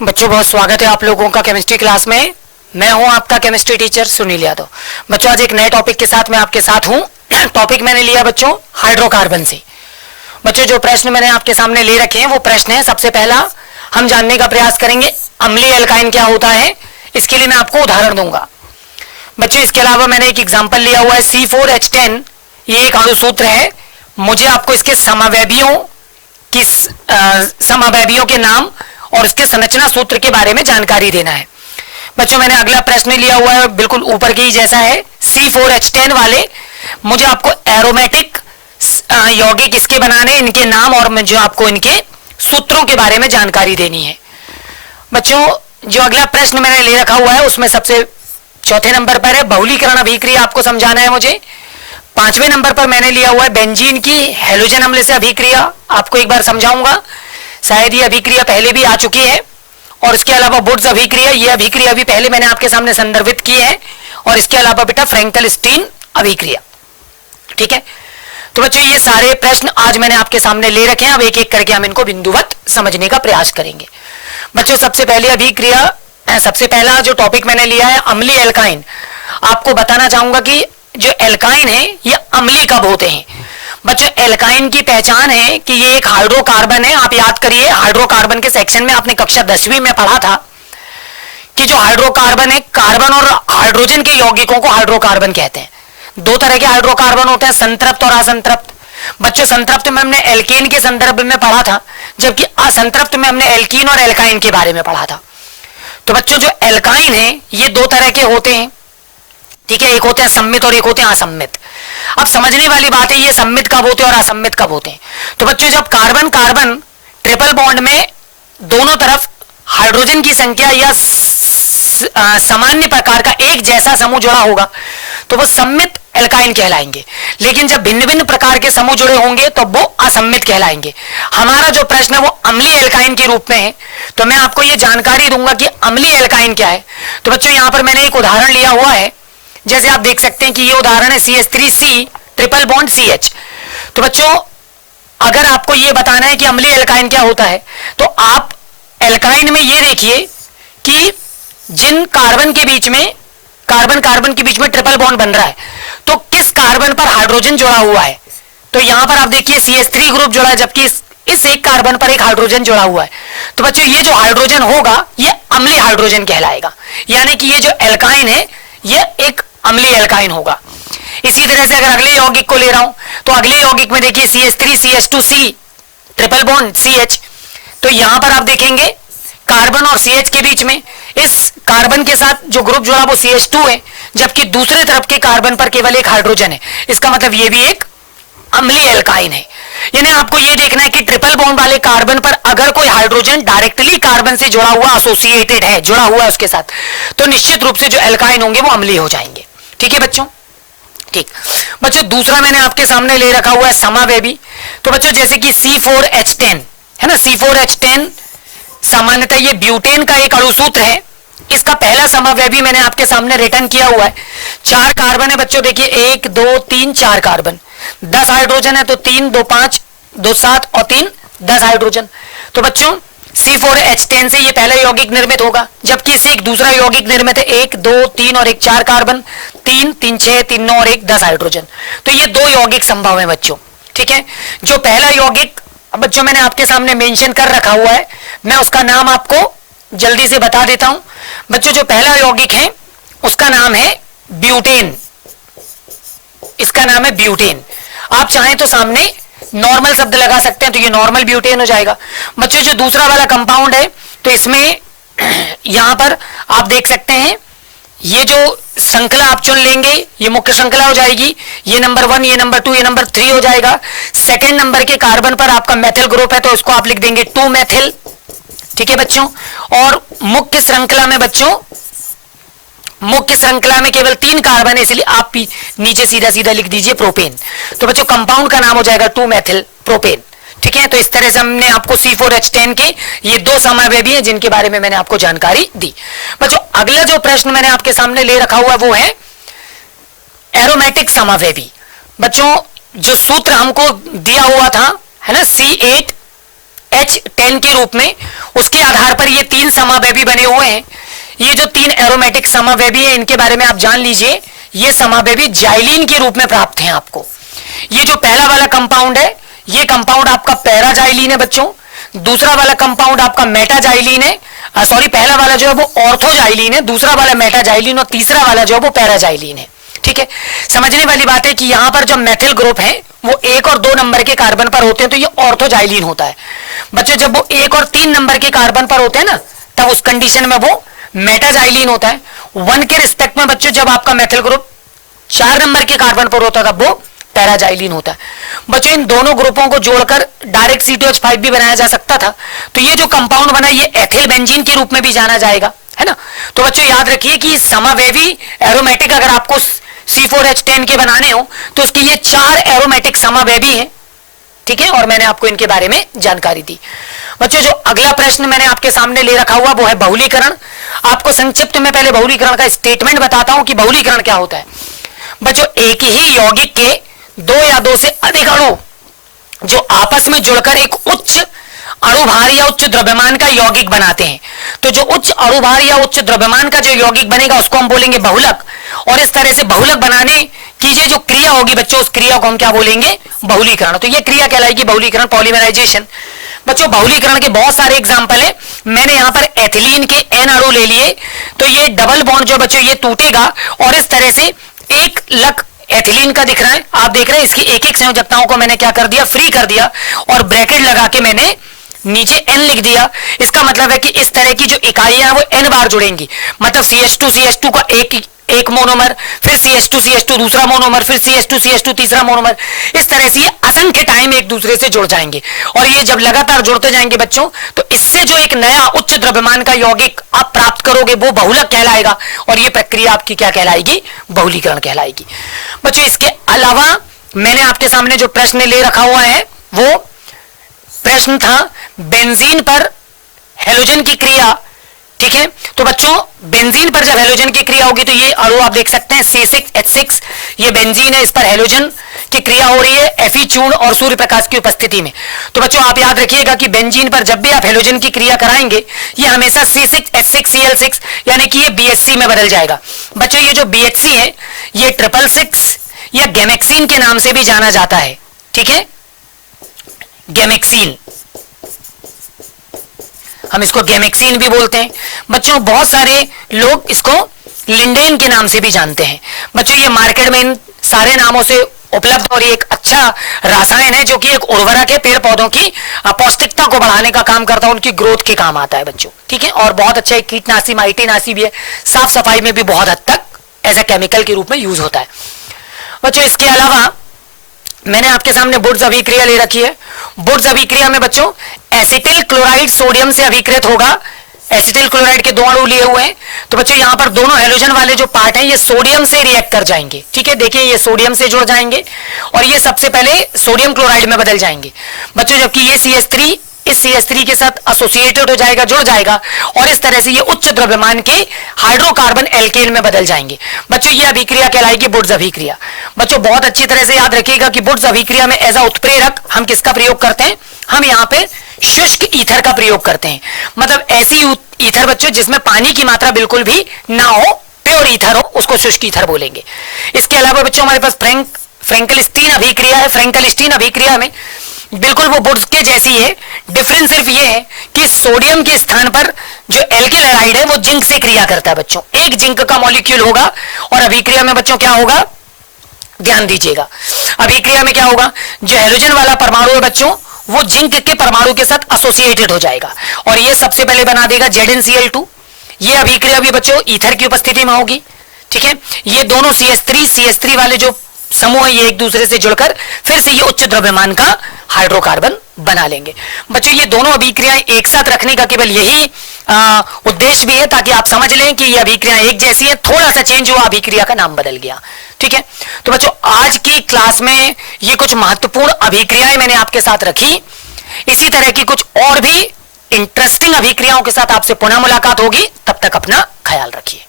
बच्चों बहुत स्वागत है आप लोगों का केमिस्ट्री क्लास में। मैं हूं आपका केमिस्ट्री टीचर सुनील यादव। बच्चों आज एक नए टॉपिक के साथ मैं आपके साथ हूं। टॉपिक मैंने लिया बच्चों हाइड्रोकार्बन से। बच्चों जो प्रश्न मैंने आपके सामने ले रखे हैं वो प्रश्न है, सबसे पहला हम जानने का प्रयास करेंगे अम्लीय एल्काइन क्या होता है। इसके लिए मैं आपको उदाहरण दूंगा। बच्चों इसके अलावा मैंने एक एग्जाम्पल लिया हुआ है C4H10, ये एक अणुसूत्र है। मुझे आपको इसके समवैवियों के नाम और इसके संरचना सूत्र के बारे में जानकारी देना है। बच्चों मैंने अगला प्रश्न लिया हुआ है, बिल्कुल ऊपर के ही जैसा है। C4H10 वाले मुझे आपको एरोमेटिक यौगिक इसके बनाने, इनके नाम और मुझे आपको इनके सूत्रों के बारे में जानकारी देनी है। बच्चों जो अगला प्रश्न मैंने ले रखा हुआ है उसमें सबसे चौथे नंबर पर है बहुलीकरण अभिक्रिया, आपको समझाना है मुझे। पांचवें नंबर पर मैंने लिया हुआ है बेंजीन की हैलोजन अम्ल से अभिक्रिया, आपको एक बार समझाऊंगा। शायद ये अभिक्रिया पहले भी आ चुकी है। और इसके अलावा वुड्स अभिक्रिया, ये अभिक्रिया भी पहले मैंने आपके सामने संदर्भित की है। और इसके अलावा बेटा फ्रैंकल स्टीन अभिक्रिया, ठीक है। तो बच्चों ये सारे प्रश्न आज मैंने आपके सामने ले रखे हैं। अब एक एक करके हम इनको बिंदुवत समझने का प्रयास करेंगे। बच्चों सबसे पहले अभिक्रिया, सबसे पहला जो टॉपिक मैंने लिया है अम्लीय एल्काइन। आपको बताना चाहूंगा कि जो एल्काइन है ये अम्लीय कब होते हैं। बच्चों एल्काइन की पहचान है कि ये एक हाइड्रोकार्बन है। आप याद करिए हाइड्रोकार्बन के सेक्शन में आपने कक्षा 10वीं में पढ़ा था कि जो हाइड्रोकार्बन है, कार्बन और हाइड्रोजन के यौगिकों को हाइड्रोकार्बन कहते हैं। दो तरह के हाइड्रोकार्बन होते हैं, संतृप्त और असंतृप्त। बच्चों संतृप्त में हमने एल्केन के संदर्भ में पढ़ा था, जबकि असंतृप्त में हमने एल्कीन और एल्काइन के बारे में पढ़ा था। तो बच्चों जो एल्काइन है ये दो तरह के होते हैं, ठीक है। एक होते हैं सम्मित और एक होते हैं असम्मित। अब समझने वाली बात है ये सम्मित कब होते हैं और असम्मित कब होते हैं। तो बच्चों जब कार्बन कार्बन ट्रिपल बॉन्ड में दोनों तरफ हाइड्रोजन की संख्या या सामान्य प्रकार का एक जैसा समूह जुड़ा होगा तो वो सम्मित एल्काइन कहलाएंगे। लेकिन जब भिन्न भिन्न प्रकार के समूह जुड़े होंगे तो वो असम्मित कहलाएंगे। हमारा जो प्रश्न है वो अम्लीय एल्काइन के रूप में है, तो मैं आपको ये जानकारी दूंगा कि अम्लीय एल्काइन क्या है। तो बच्चों यहां पर मैंने एक उदाहरण लिया हुआ है, जैसे आप देख सकते हैं कि ये उदाहरण है CH3C ट्रिपल बॉन्ड CH। तो बच्चों अगर आपको ये बताना है कि अम्लीय एल्काइन क्या होता है तो आप एल्काइन में ये देखिए कि जिन कार्बन के बीच में कार्बन के बीच में ट्रिपल बॉन्ड बन रहा है तो किस कार्बन पर हाइड्रोजन जुड़ा हुआ है। तो यहां पर आप देखिए CH3 ग्रुप जुड़ा है, जबकि इस एक कार्बन पर एक हाइड्रोजन जुड़ा हुआ है। तो बच्चों ये जो हाइड्रोजन होगा ये अम्लीय हाइड्रोजन कहलाएगा, यानी कि ये जो एल्काइन है ये एक अम्लीय एल्काइन होगा। इसी तरह से अगर अगले यौगिक को ले रहा हूं तो अगले यौगिक में देखिए CH3CH2C ट्रिपल बॉन्ड CH। तो यहां पर आप देखेंगे कार्बन और CH के बीच में इस कार्बन के साथ जो ग्रुप जुड़ा वो CH2 है, जबकि दूसरे तरफ के कार्बन पर केवल एक हाइड्रोजन है। इसका मतलब ये भी एक अम्लीय एल्काइन है। यानी आपको ये देखना है कि ट्रिपल बॉन्ड वाले कार्बन पर अगर कोई हाइड्रोजन डायरेक्टली कार्बन से जुड़ा हुआ एसोसिएटेड है, जुड़ा हुआ है उसके साथ, तो निश्चित रूप से जो एल्काइन होंगे वो अम्लीय हो जाएंगे। ठीक है बच्चों, ठीक। बच्चों दूसरा मैंने आपके सामने ले रखा हुआ है समवैवी। तो बच्चों जैसे कि C4H10 है ना, C4H10 सामान्यतः ये ब्यूटेन का एक अणुसूत्र है। इसका पहला समवैवी मैंने आपके सामने रिटर्न किया हुआ है। 4 कार्बन है बच्चों, देखिए 1 2 3 4 कार्बन, 10 हाइड्रोजन है तो 3 2 5 2 7 और 3 10 हाइड्रोजन। तो बच्चों C4H10 से ये पहला यौगिक निर्मित होगा, जबकि इससे एक दूसरा यौगिक निर्मित है 1 2 3 और 1 4 कार्बन, 3 3 6 3 9 और 1 10 हाइड्रोजन। तो ये 2 यौगिक संभव है बच्चों, ठीक है। जो पहला यौगिक बच्चों मैंने आपके सामने मेंशन कर रखा हुआ है, मैं उसका नाम आपको जल्दी से बता देता हूं। बच्चों जो पहला यौगिक है उसका नाम है ब्यूटेन, इसका नाम है ब्यूटेन। आप चाहें तो सामने नॉर्मल शब्द लगा सकते हैं तो ये नॉर्मल ब्यूटेन हो जाएगा। बच्चों जो दूसरा वाला कंपाउंड है तो इसमें यहां पर आप देख सकते हैं ये जो श्रृंखला आप चुन लेंगे ये मुख्य श्रृंखला हो जाएगी। ये नंबर 1, ये नंबर 2, ये नंबर 3 हो जाएगा। सेकेंड नंबर के कार्बन पर आपका मेथिल ग्रुप है तो इसको आप लिख देंगे 2 मेथिल, ठीक है बच्चों। और मुख्य श्रृंखला में बच्चों, मुख्य श्रृंखला में केवल 3 कार्बन है, इसलिए आप नीचे सीधा सीधा लिख दीजिए प्रोपेन। तो बच्चों कंपाउंड का नाम हो जाएगा 2 मेथिल प्रोपेन, ठीक है। तो इस तरह से हमने आपको C4H10 के ये 2 समवैवी हैं जिनके बारे में मैंने आपको जानकारी दी। बच्चों अगला जो प्रश्न मैंने आपके सामने ले रखा हुआ वो है एरोमेटिक समवैवी। बच्चों जो सूत्र हमको दिया हुआ था है ना C8 C4H10 के रूप में। उसके आधार पर ये 3 समावयवी बने हुए हैं। ये जो 3 एरोमेटिक समावयवी है इनके बारे में आप जान लीजिए। ये समावयवी जाइलीन के रूप में प्राप्त हैं आपको। ये जो पहला वाला कंपाउंड है ये कंपाउंड आपका पैराजाइलीन है बच्चों। दूसरा वाला कंपाउंड आपका मेटाजाइलीन है, सॉरी पहला वाला जो है वो ऑर्थोजाइलीन है, दूसरा वाला मेटाजाइलीन और तीसरा वाला जो है वो पैराजाइलीन है। ठीक है, समझने वाली बात है कि यहां पर जो मेथिल ग्रुप है वो 1 और 2 नंबर के कार्बन पर होते हैं तो ये ऑर्थोजाइलीन होता है बच्चों। जब वो 1 और 3 नंबर के कार्बन पर होते हैं ना तब उस कंडीशन में वो मेटाजाइलीन होता है। 1 के रिस्पेक्ट में बच्चों जब आपका मेथिल ग्रुप 4 नंबर के कार्बन पर होता है तब वो पैराजाइलीन होता है बच्चों। इन दोनों ग्रुपों को जोड़कर डायरेक्ट C2H5 भी बनाया जा सकता था। तो ये जो कंपाउंड बना ये एथिल बेंजीन के रूप में भी जाना जाएगा, है ना। तो बच्चों याद रखिए कि समावयवी एरोमेटिक अगर आपको C4H10 के बनाने हो तो उसके ये 4 एरोमेटिक समावयवी हैं। ठीक है, और मैंने आपको इनके बारे में जानकारी दी बच्चों। जो अगला प्रश्न मैंने आपके सामने ले रखा हुआ वो है बहुलीकरण। आपको संक्षिप्त में पहले बहुलीकरण का स्टेटमेंट बताता हूं कि बहुलीकरण क्या होता है बच्चों। एक ही यौगिक के 2 या 2 से अधिक अणु जो आपस में जुड़कर एक उच्च अणुभार या उच्च द्रव्यमान का यौगिक बनाते हैं। तो जो उच्च अणुभार या उच्च द्रव्यमान का जो यौगिक बनेगा उसको हम बोलेंगे बहुलक। और इस तरह से बहुलक बनाने की जो क्रिया होगी बच्चों उस क्रिया को हम क्या बोलेंगे, बहुलीकरण। तो ये क्रिया कहलाएगी बहुलीकरण, पॉलीमराइजेशन। बच्चों बहुलीकरण के बहुत सारे एग्जाम्पल है। मैंने यहां पर एथिलीन के N अणु ले लिए तो ये डबल बॉन्ड जो बच्चों ये टूटेगा और इस तरह से एक लक एथिलीन का दिख रहा है। आप देख रहे हैं इसकी एक एक संयोजकताओं को मैंने क्या कर दिया, फ्री कर दिया और ब्रैकेट लगा के मैंने नीचे N लिख दिया। इसका मतलब है कि इस तरह की जो इकाइयां हैं वो N बार जुड़ेंगी। मतलब CH2 का एक मोनोमर, फिर CH2 दूसरा मोनोमर, फिर CH2 तीसरा मोनोमर। इस तरह से ये असंख्य टाइम एक दूसरे से जुड़ जाएंगे और ये जब लगातार जुड़ते जाएंगे बच्चों तो इससे जो एक नया उच्च द्रव्यमान का यौगिक आप प्राप्त करोगे वो बहुलक कहलाएगा और ये प्रक्रिया आपकी क्या कहलाएगी, बहुलीकरण कहलाएगी बच्चों। इसके अलावा मैंने आपके सामने जो प्रश्न ले रखा हुआ है वो प्रश्न था बेंजीन पर हेलोजन की क्रिया। ठीक है, तो बच्चों बेंजीन पर जब हेलोजन की क्रिया होगी तो ये अणु आप देख सकते हैं C6H6 ये बेंजीन है, इस पर हेलोजन की क्रिया हो रही है Fe चूर्ण और सूर्य प्रकाश की उपस्थिति में। तो बच्चों आप याद रखिएगा कि बेंजीन पर जब भी आप हेलोजन की क्रिया कराएंगे ये हमेशा C6H6Cl6 यानी कि ये BHC में बदल जाएगा बच्चों। ये जो BHC है ये 666 या गैमेक्सीन के नाम से भी जाना जाता है। ठीक है, गैमेक्सीन, हम इसको गैमेक्सीन भी बोलते हैं बच्चों। बहुत सारे लोग इसको लिंडेन के नाम से भी जानते हैं बच्चों। ये मार्केट में इन सारे नामों से उपलब्ध और ये एक अच्छा रसायन है जो कि एक उर्वरक है, पेड़ पौधों की पौष्टिकता को बढ़ाने का काम करता है, उनकी ग्रोथ के काम आता है बच्चों। ठीक है, और बहुत अच्छा एक कीटनाशी माइटीनाशी भी है, साफ सफाई में भी बहुत हद तक एज ए केमिकल के रूप में यूज होता है बच्चों। इसके अलावा मैंने आपके सामने वुड्स अभिक्रिया ले रखी है। वुड्स अभिक्रिया में बच्चों एसिटिल क्लोराइड सोडियम से अभिकृत होगा। एसिटिल क्लोराइड के 2 अणु लिए हुए हैं तो बच्चों यहां पर दोनों हेलोजन वाले जो पार्ट हैं ये सोडियम से रिएक्ट कर जाएंगे। ठीक है, देखिए ये सोडियम से जुड़ जाएंगे और ये सबसे पहले सोडियम क्लोराइड में बदल जाएंगे बच्चों। जबकि ये CH3 इस CH3 के साथ एसोसिएटेड हो जाएगा, जुड़ जाएगा और इस तरह से ये उच्च द्रव्यमान के हाइड्रोकार्बन एल्केन में बदल जाएंगे बच्चों। ये अभिक्रिया कहलाएगी वुड्स अभिक्रिया बच्चों। बहुत अच्छी तरह से याद रखिएगा कि वुड्स अभिक्रिया में एज अ उत्प्रेरक हम किसका प्रयोग करते हैं, हम यहाँ पे शुष्क ईथर का प्रयोग करते हैं। मतलब ऐसी ईथर बच्चों जिसमें पानी की मात्रा बिल्कुल भी ना हो, प्योर ईथर हो, उसको शुष्क ईथर बोलेंगे। इसके अलावा बच्चों हमारे पास फ्रैंकलस्टीन अभिक्रिया है। फ्रैंकलस्टीन अभिक्रिया में बिल्कुल वो वुड्स के जैसी है, डिफरेंस सिर्फ ये है कि सोडियम के स्थान पर जो एल्किल हैलाइड है वो जिंक से क्रिया करता है बच्चों। एक जिंक का मॉलिक्यूल होगा और अभिक्रिया में बच्चों क्या होगा, ध्यान दीजिएगा, अभिक्रिया में क्या होगा, जो हेलोजन वाला परमाणु है बच्चों वो जिंक के परमाणु के साथ एसोसिएटेड हो जाएगा और ये सबसे पहले बना देगा ZnCl2। ये अभिक्रिया भी बच्चों ईथर की उपस्थिति में होगी। ठीक है, ये दोनों CH3 वाले जो समूह है ये एक दूसरे से जुड़कर फिर से ये उच्च द्रव्यमान का हाइड्रोकार्बन बना लेंगे बच्चों। ये दोनों अभिक्रियाएं एक साथ रखने का केवल यही उद्देश्य भी है ताकि आप समझ लें कि ये अभिक्रियाएं एक जैसी है, थोड़ा सा चेंज हुआ, अभिक्रिया का नाम बदल गया। ठीक है, तो बच्चों आज की क्लास में ये कुछ महत्वपूर्ण अभिक्रियाएं मैंने आपके साथ रखी। इसी तरह की कुछ और भी इंटरेस्टिंग अभिक्रियाओं के साथ आपसे पुनः मुलाकात होगी। तब तक अपना ख्याल रखिए।